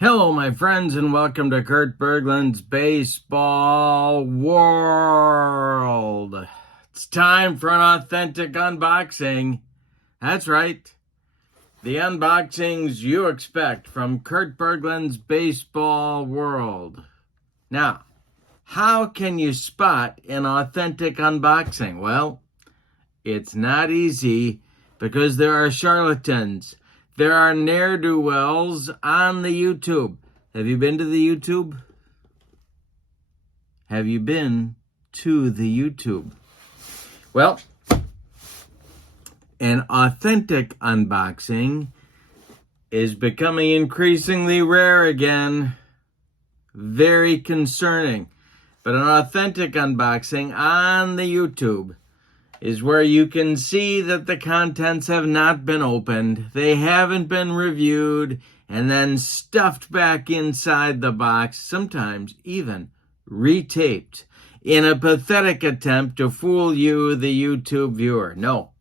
Hello, my friends, and welcome to Kurt Berglund's Baseball World. It's time for an authentic unboxing. That's right, the unboxings you expect from Kurt Berglund's Baseball World. Now, how can you spot an authentic unboxing? Well, it's not easy because there are charlatans. There are ne'er-do-wells on the YouTube. Have you been to the YouTube? Have you been to the YouTube? Well, an authentic unboxing is becoming increasingly rare again. Very concerning. But an authentic unboxing on the YouTube is where you can see that the contents have not been opened, they haven't been reviewed, and then stuffed back inside the box, sometimes even retaped, in a pathetic attempt to fool you, the YouTube viewer. No,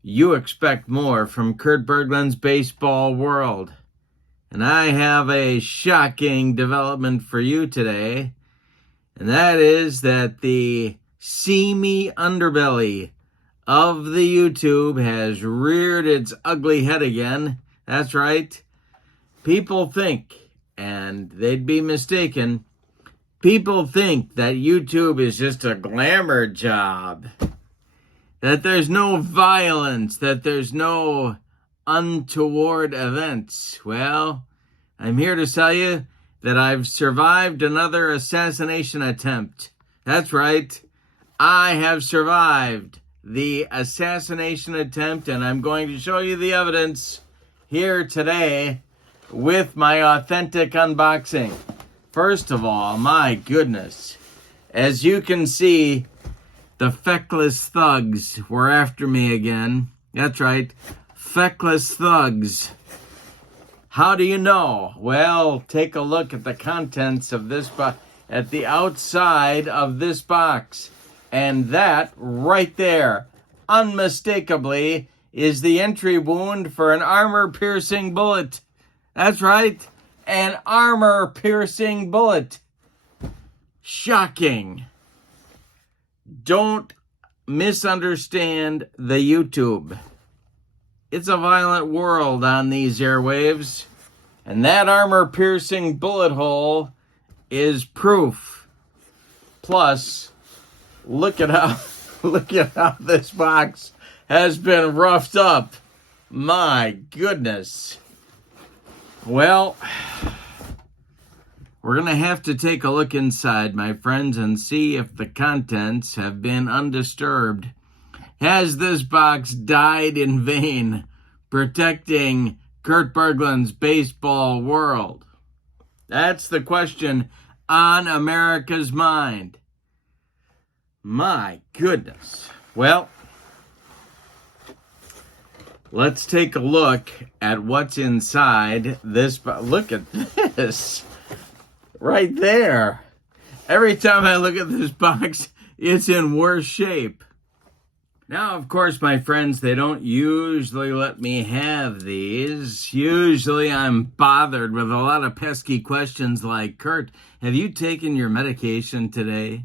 you expect more from Kurt Berglund's Baseball World. And I have a shocking development for you today, and that is that the seamy underbelly of the YouTube has reared its ugly head again. That's right. People think, and they'd be mistaken, people think that YouTube is just a glamour job, that there's no violence, that there's no untoward events. Well, I'm here to tell you that I've survived another assassination attempt. That's right. I have survived the assassination attempt, and I'm going to show you the evidence here today with my authentic unboxing. First of all, my goodness, as you can see, the feckless thugs were after me again. That's right, feckless thugs. How do you know? Well, take a look at the contents of this box, at the outside of this box. And that right there, unmistakably, is the entry wound for an armor-piercing bullet. That's right, an armor-piercing bullet. Shocking. Don't misunderstand the YouTube. It's a violent world on these airwaves, and that armor-piercing bullet hole is proof. Plus, look at how this box has been roughed up. My goodness. Well, we're going to have to take a look inside, my friends, and see if the contents have been undisturbed. Has this box died in vain protecting Kurt Berglund's Baseball World? That's the question on America's mind. My goodness. Well, let's take a look at what's inside this box. Look at this. Right there. Every time I look at this box, it's in worse shape. Now, of course, my friends, they don't usually let me have these. Usually I'm bothered with a lot of pesky questions like, Kurt, have you taken your medication today?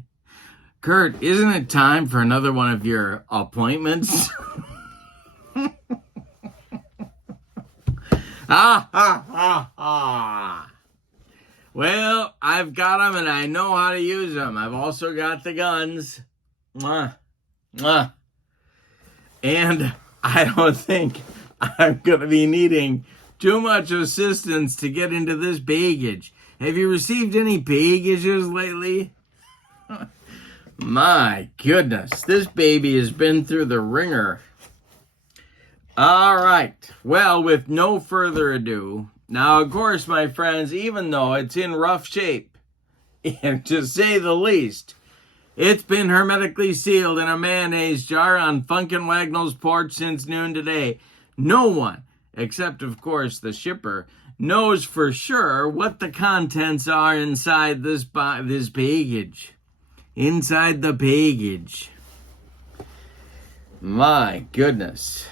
Kurt, isn't it time for another one of your appointments? Well, I've got them and I know how to use them. I've also got the guns. And I don't think I'm going to be needing too much assistance to get into this baggage. Have you received any baggages lately? My goodness, this baby has been through the ringer. All right, well, with no further ado, now, of course, my friends, even though it's in rough shape, and to say the least, it's been hermetically sealed in a mayonnaise jar on Funkin' Wagnall's porch since noon today. No one, except, of course, the shipper, knows for sure what the contents are inside this baggage. Inside the baggage. My goodness.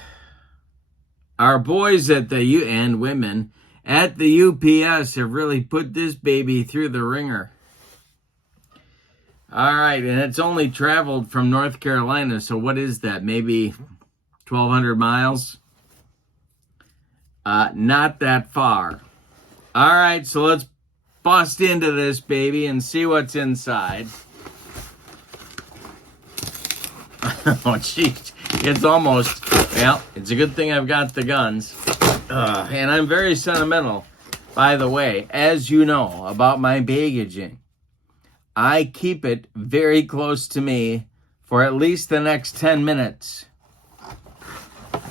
Our boys at the and women at the UPS have really put this baby through the ringer. All right, and it's only traveled from North Carolina, so what is that? Maybe 1,200 miles? Not that far. All right, so let's bust into this baby and see what's inside. Oh, jeez. It's almost, well, it's a good thing I've got the guns. And I'm very sentimental, by the way, as you know, about my baggaging. I keep it very close to me for at least the next 10 minutes.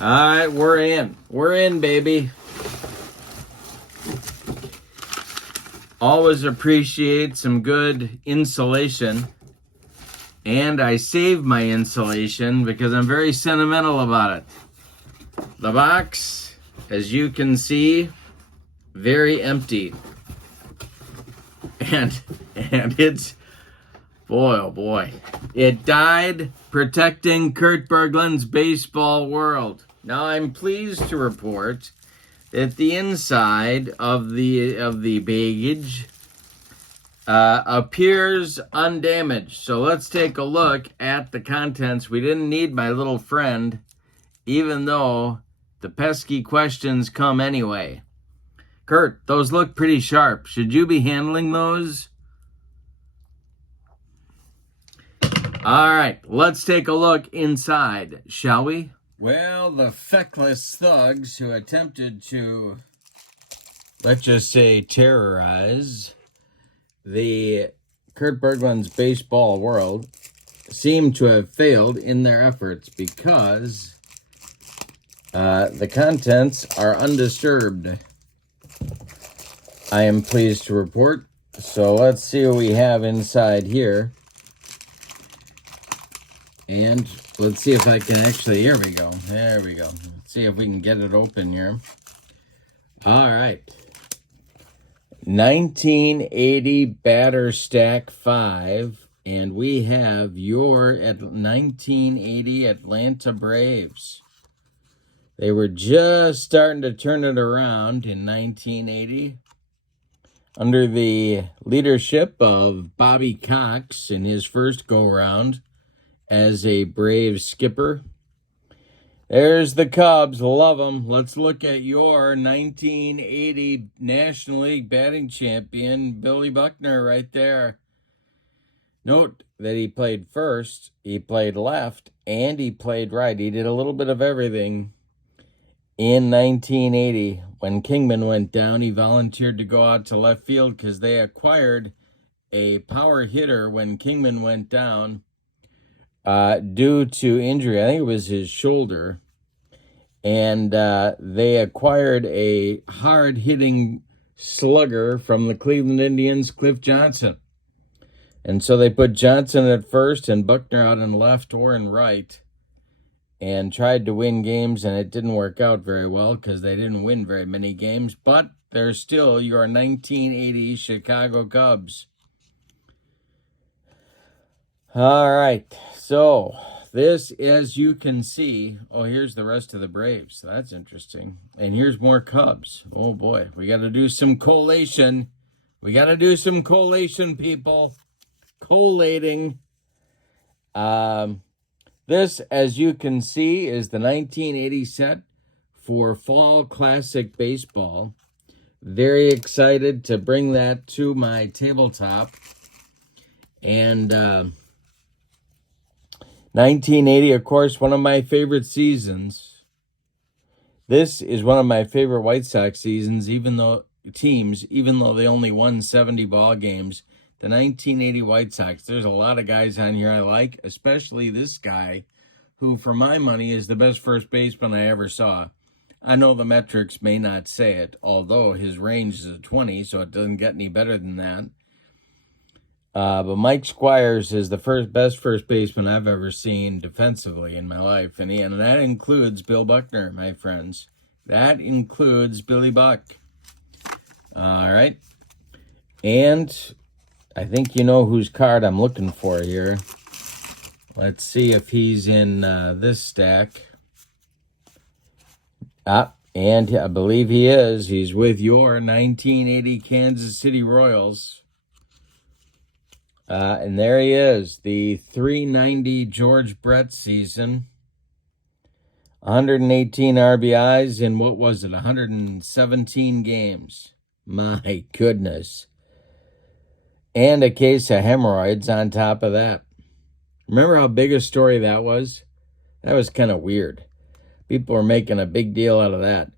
All right, we're in. We're in, baby. Always appreciate some good insulation. And I save my insulation because I'm very sentimental about it. The box, as you can see, very empty. And it's, boy, oh boy. It died protecting Kurt Berglund's baseball world. Now I'm pleased to report that the inside of the baggage appears undamaged. So let's take a look at the contents. We didn't need my little friend, even though the pesky questions come anyway. Kurt, those look pretty sharp. Should you be handling those? All right, let's take a look inside, shall we? Well, the feckless thugs who attempted to, let's just say, terrorize the Kurt Berglund's baseball world seem to have failed in their efforts because the contents are undisturbed. I am pleased to report. So let's see what we have inside here. And let's see if I can actually, here we go. There we go. Let's see if we can get it open here. All right. 1980 Batter Stack 5. And we have your 1980 Atlanta Braves. They were just starting to turn it around in 1980. Under the leadership of Bobby Cox in his first go-round as a Braves skipper. There's the Cubs. Love them. Let's look at your 1980 National League batting champion, Billy Buckner, right there. Note that he played first, he played left, and he played right. He did a little bit of everything. In 1980, when Kingman went down, he volunteered to go out to left field because they acquired a power hitter when Kingman went down due to injury. I think it was his shoulder. And they acquired a hard-hitting slugger from the Cleveland Indians, Cliff Johnson. And so they put Johnson at first and Buckner out in left or in right, and tried to win games, and it didn't work out very well because they didn't win very many games, but they're still your 1980 Chicago Cubs. All right, so this, as you can see, oh, here's the rest of the Braves. That's interesting. And here's more Cubs. Oh, boy, we got to do some collation. We got to do some collation, people. Collating. This, as you can see, is the 1980 set for Fall Classic Baseball. Very excited to bring that to my tabletop. And 1980, of course, one of my favorite seasons. This is one of my favorite White Sox seasons, even though they only won 70 ball games. The 1980 White Sox, there's a lot of guys on here I like, especially this guy, who, for my money, is the best first baseman I ever saw. I know the metrics may not say it, although his range is a 20, so it doesn't get any better than that. But Mike Squires is the best first baseman I've ever seen defensively in my life, and that includes Bill Buckner, my friends. That includes Billy Buck. All right. And I think you know whose card I'm looking for here. Let's see if he's in this stack. And I believe he is. He's with your 1980 Kansas City Royals. And there he is, the 390 George Brett season. 118 RBIs in, what was it, 117 games. My goodness. And a case of hemorrhoids on top of that. Remember how big a story that was? That was kind of weird. People were making a big deal out of that.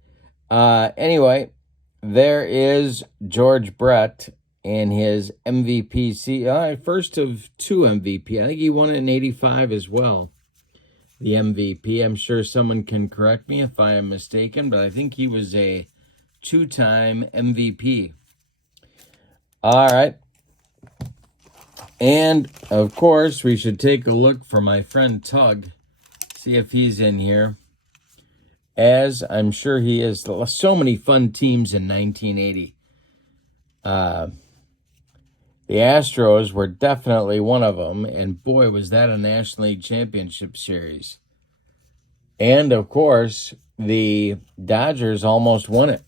Anyway, there is George Brett in his MVP, first of 2 MVP. I think he won it in 85 as well. The MVP. I'm sure someone can correct me if I am mistaken, but I think he was a 2-time MVP. All right. And, of course, we should take a look for my friend Tug, see if he's in here, as I'm sure he is. So many fun teams in 1980. The Astros were definitely one of them, and boy, was that a National League Championship Series. And, of course, the Dodgers almost won it.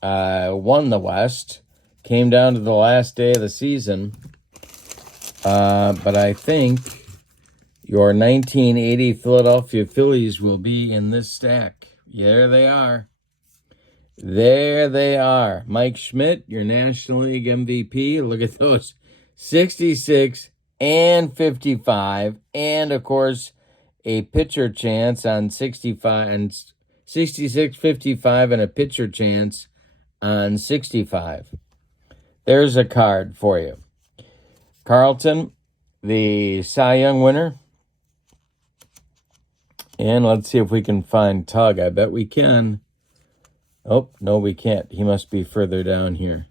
Won the West, came down to the last day of the season. But I think your 1980 Philadelphia Phillies will be in this stack. There they are. There they are. Mike Schmidt, your National League MVP. Look at those. 66 and 55. And, of course, a pitcher chance on 65 and 66, 55, and a pitcher chance on 65. There's a card for you. Carlton, the Cy Young winner. And let's see if we can find Tug. I bet we can. Oh, no, we can't. He must be further down here.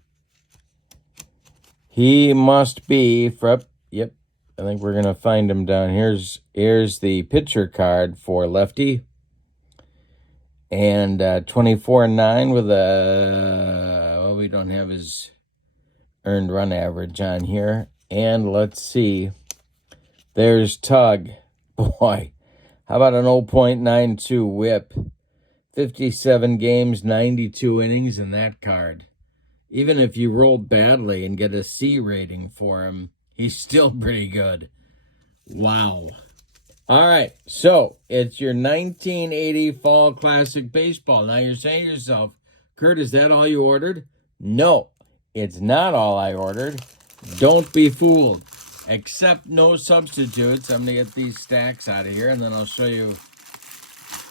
He must be yep. I think we're going to find him down. Here's the pitcher card for lefty. And 24-9 with well, we don't have his earned run average on here. And let's see. There's Tug. Boy, how about an 0.92 whip? 57 games, 92 innings in that card. Even if you roll badly and get a C rating for him, he's still pretty good. Wow. All right, so it's your 1980 Fall Classic Baseball. Now you're saying to yourself, Kurt, is that all you ordered? No, it's not all I ordered. Don't be fooled. Accept no substitutes. I'm going to get these stacks out of here, and then I'll show you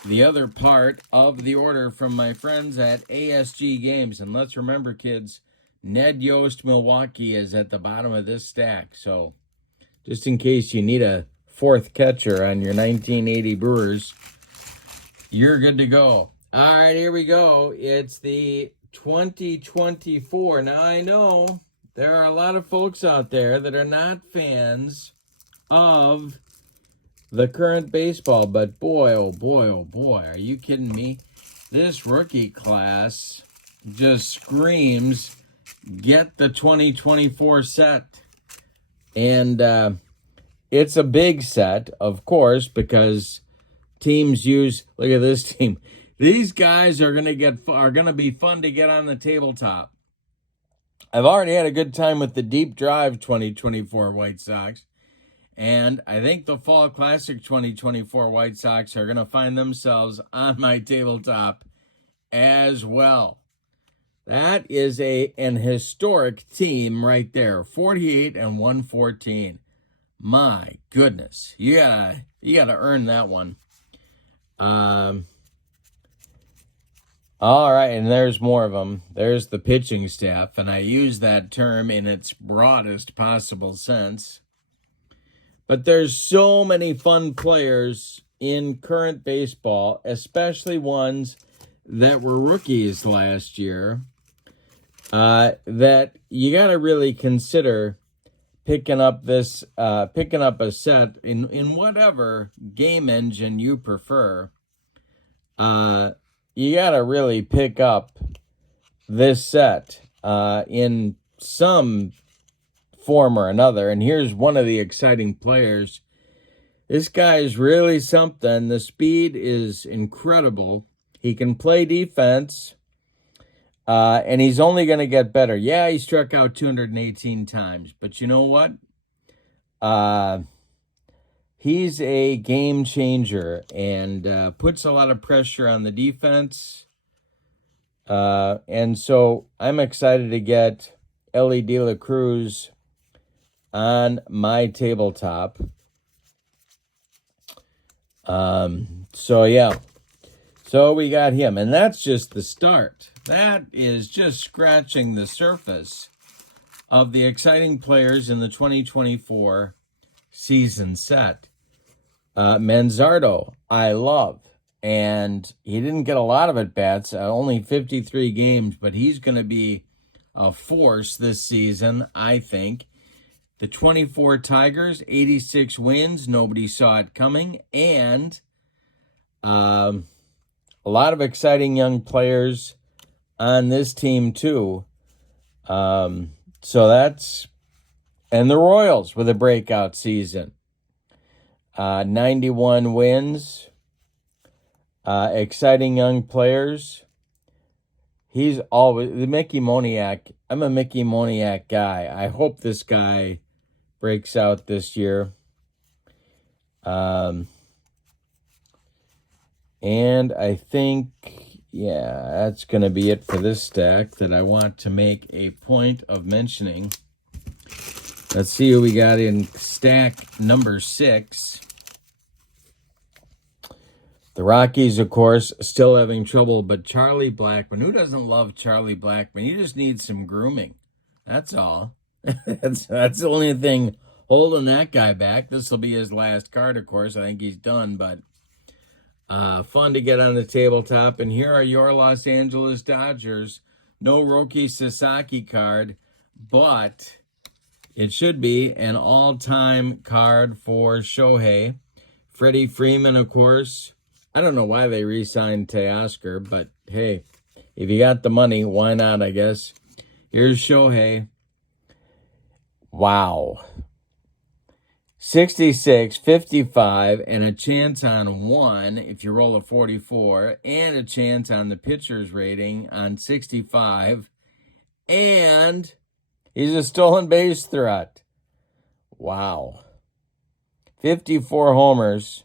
the other part of the order from my friends at ASG Games. And let's remember, kids, Ned Yost, Milwaukee is at the bottom of this stack. So just in case you need a fourth catcher on your 1980 Brewers, you're good to go. All right, here we go. It's the 2024. Now, I know there are a lot of folks out there that are not fans of the current baseball, but boy, oh boy, oh boy, are you kidding me? This rookie class just screams, get the 2024 set. And it's a big set, of course, because teams use, look at this team. These guys are going to be fun to get on the tabletop. I've already had a good time with the Deep Drive 2024 White Sox. And I think the Fall Classic 2024 White Sox are going to find themselves on my tabletop as well. That is an historic team right there. 48 and 114. My goodness. You gotta earn that one. All right, and there's more of them. There's the pitching staff, and I use that term in its broadest possible sense. But there's so many fun players in current baseball, especially ones that were rookies last year, that you got to really consider picking up a set in whatever game engine you prefer. You got to really pick up this set in some form or another. And here's one of the exciting players. This guy is really something. The speed is incredible. He can play defense, and he's only going to get better. Yeah, he struck out 218 times, but you know what? He's a game changer and puts a lot of pressure on the defense. And so I'm excited to get Ellie De La Cruz on my tabletop. So yeah. So we got him, and that's just the start. That is just scratching the surface of the exciting players in the 2024 season set. Manzardo, I love. And he didn't get a lot of at-bats, only 53 games, but he's going to be a force this season, I think. The 24 Tigers, 86 wins. Nobody saw it coming. And a lot of exciting young players on this team, too. So that's... And the Royals with a breakout season. 91 wins. Exciting young players. He's always... The Mickey Moniak. I'm a Mickey Moniak guy. I hope this guy breaks out this year. And I think, yeah, that's going to be it for this stack that I want to make a point of mentioning. Let's see who we got in stack number 6. The Rockies, of course, still having trouble, but Charlie Blackmon. Who doesn't love Charlie Blackmon? You just need some grooming. That's all. That's the only thing holding that guy back. This will be his last card, of course. I think he's done, but fun to get on the tabletop. And here are your Los Angeles Dodgers. No Roki Sasaki card, but it should be an all-time card for Shohei. Freddie Freeman, of course. I don't know why they re-signed Teoscar, but hey, if you got the money, why not, I guess. Here's Shohei. Wow. 66, 55, and a chance on 1 if you roll a 44, and a chance on the pitcher's rating on 65, and he's a stolen base threat. Wow. 54 homers.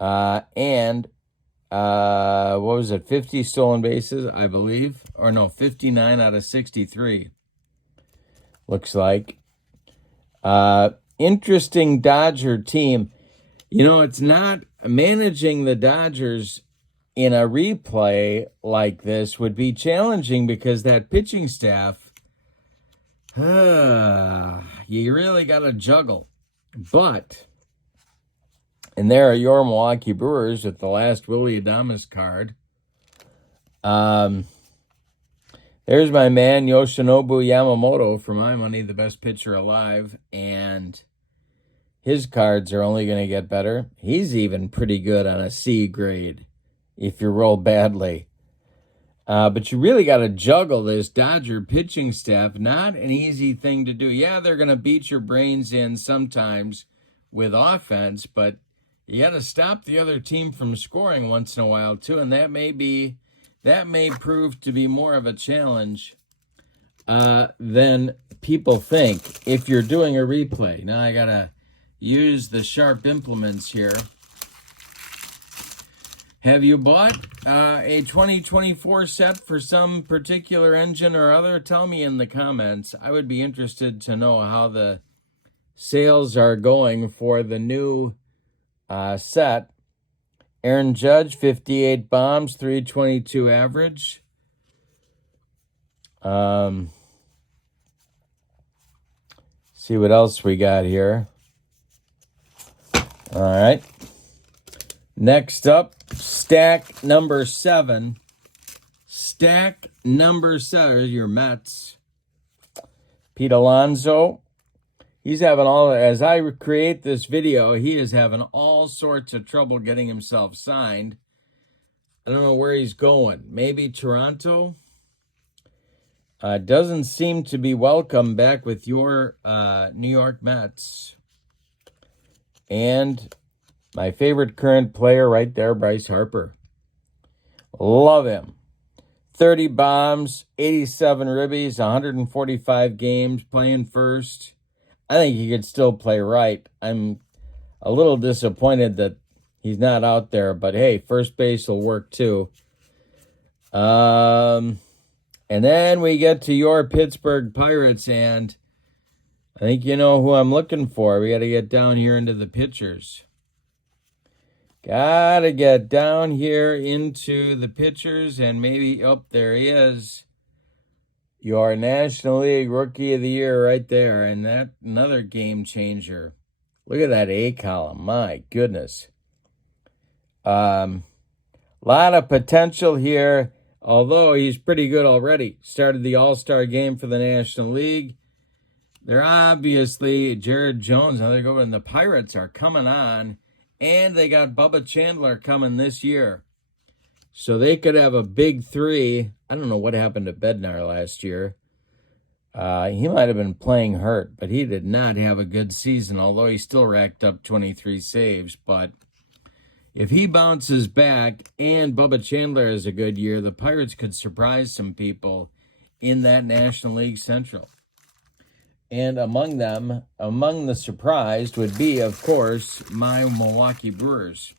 And what was it? 50 stolen bases, I believe. Or no, 59 out of 63. Looks like. Interesting Dodger team. You know, it's not managing the Dodgers in a replay like this would be challenging because that pitching staff, you really got to juggle. But, and there are your Milwaukee Brewers with the last Willy Adames card. There's my man, Yoshinobu Yamamoto, for my money, the best pitcher alive. And his cards are only going to get better. He's even pretty good on a C grade if you roll badly. But you really got to juggle this Dodger pitching staff. Not an easy thing to do. Yeah, they're going to beat your brains in sometimes with offense, but you got to stop the other team from scoring once in a while, too. And that may prove to be more of a challenge than people think if you're doing a replay. Now I got to use the sharp implements here. Have you bought a 2024 set for some particular engine or other? Tell me in the comments. I would be interested to know how the sales are going for the new set. Aaron Judge, 58 bombs, 322 average. See what else we got here. All right. Next up, stack number 7. Stack number 7, your Mets. Pete Alonso. He's having as I create this video, he is having all sorts of trouble getting himself signed. I don't know where he's going. Maybe Toronto? Doesn't seem to be welcome back with your New York Mets. And my favorite current player right there, Bryce Harper. Love him. 30 bombs, 87 ribbies, 145 games, playing first. I think he could still play right. I'm a little disappointed that he's not out there, but hey, first base will work too. And then we get to your Pittsburgh Pirates, and I think you know who I'm looking for. We got to get down here into the pitchers. Got to get down here into the pitchers, and maybe, oh, there he is. Your National League Rookie of the Year right there, and that another game changer. Look at that A column. My goodness. Lot of potential here, although he's pretty good already. Started the All-Star game for the National League. They're obviously Jared Jones. Now they're going. The Pirates are coming on, and they got Bubba Chandler coming this year. So they could have a big three. I don't know what happened to Bednar last year. He might have been playing hurt, but he did not have a good season, although he still racked up 23 saves. But if he bounces back and Bubba Chandler has a good year, the Pirates could surprise some people in that National League Central. And among the surprised would be, of course, my Milwaukee Brewers.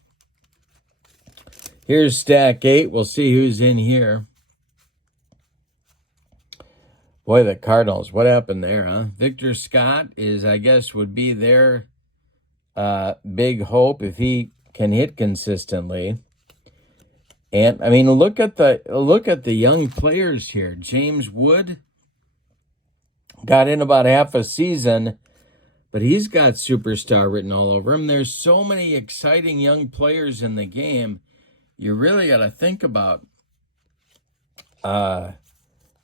Here's stack 8. We'll see who's in here. Boy, the Cardinals, what happened there, huh? Victor Scott is, I guess, would be their big hope if he can hit consistently. And I mean, look at the young players here. James Wood got in about half a season, but he's got superstar written all over him. There's so many exciting young players in the game. You really got to think about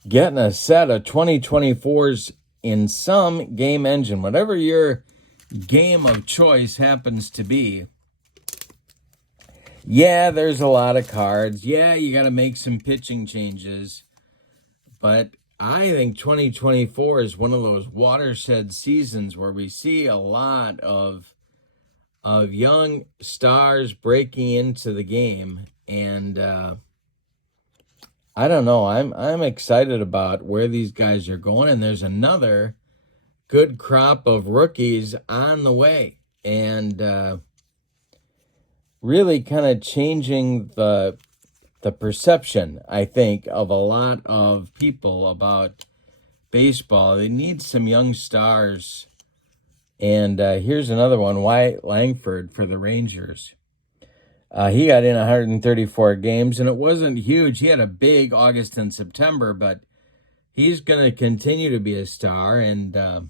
getting a set of 2024s in some game engine, whatever your game of choice happens to be. Yeah, there's a lot of cards. Yeah, you got to make some pitching changes. But I think 2024 is one of those watershed seasons where we see a lot of young stars breaking into the game. And I don't know. I'm excited about where these guys are going, and there's another good crop of rookies on the way, and really kind of changing the perception, I think, of a lot of people about baseball. They need some young stars, and here's another one, Wyatt Langford for the Rangers. He got in 134 games, and it wasn't huge. He had a big August and September, but he's going to continue to be a star and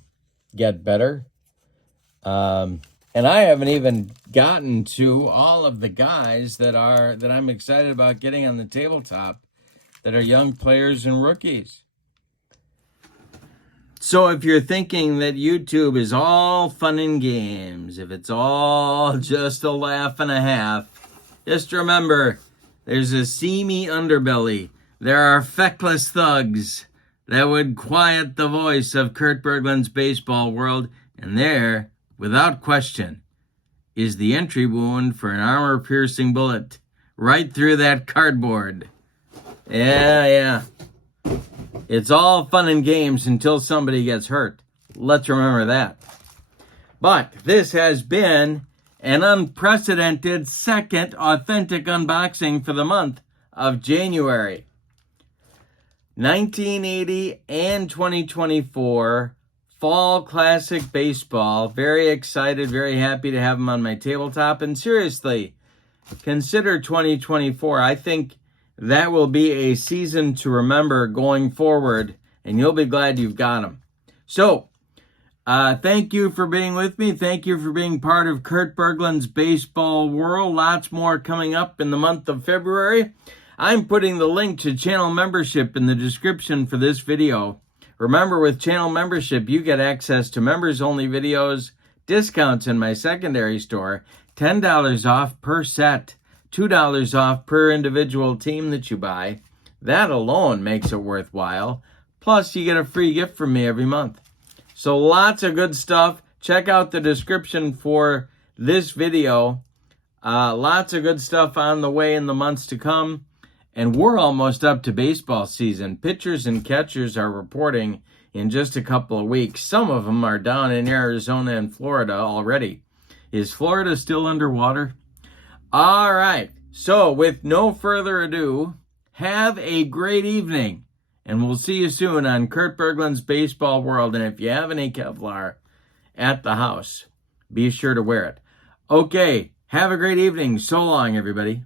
get better. And I haven't even gotten to all of the guys that I'm excited about getting on the tabletop that are young players and rookies. So if you're thinking that YouTube is all fun and games, if it's all just a laugh and a half, just remember, there's a seamy underbelly. There are feckless thugs that would quiet the voice of Kurt Berglund's baseball world, and there, without question, is the entry wound for an armor-piercing bullet right through that cardboard. Yeah. It's all fun and games until somebody gets hurt. Let's remember that. But this has been an unprecedented second authentic unboxing for the month of January. 1980 and 2024 Fall Classic Baseball. Very excited, very happy to have them on my tabletop. And seriously, consider 2024. I think that will be a season to remember going forward, and you'll be glad you've got them. So, thank you for being with me. Thank you for being part of Kurt Berglund's baseball world. Lots more coming up in the month of February. I'm putting the link to channel membership in the description for this video. Remember, with channel membership, you get access to members-only videos, discounts in my secondary store, $10 off per set, $2 off per individual team that you buy. That alone makes it worthwhile. Plus, you get a free gift from me every month. So lots of good stuff. Check out the description for this video. Lots of good stuff on the way in the months to come. And we're almost up to baseball season. Pitchers and catchers are reporting in just a couple of weeks. Some of them are down in Arizona and Florida already. Is Florida still underwater? All right. So with no further ado, have a great evening. And we'll see you soon on Kurt Berglund's Baseball World. And if you have any Kevlar at the house, be sure to wear it. Okay. Have a great evening. So long, everybody.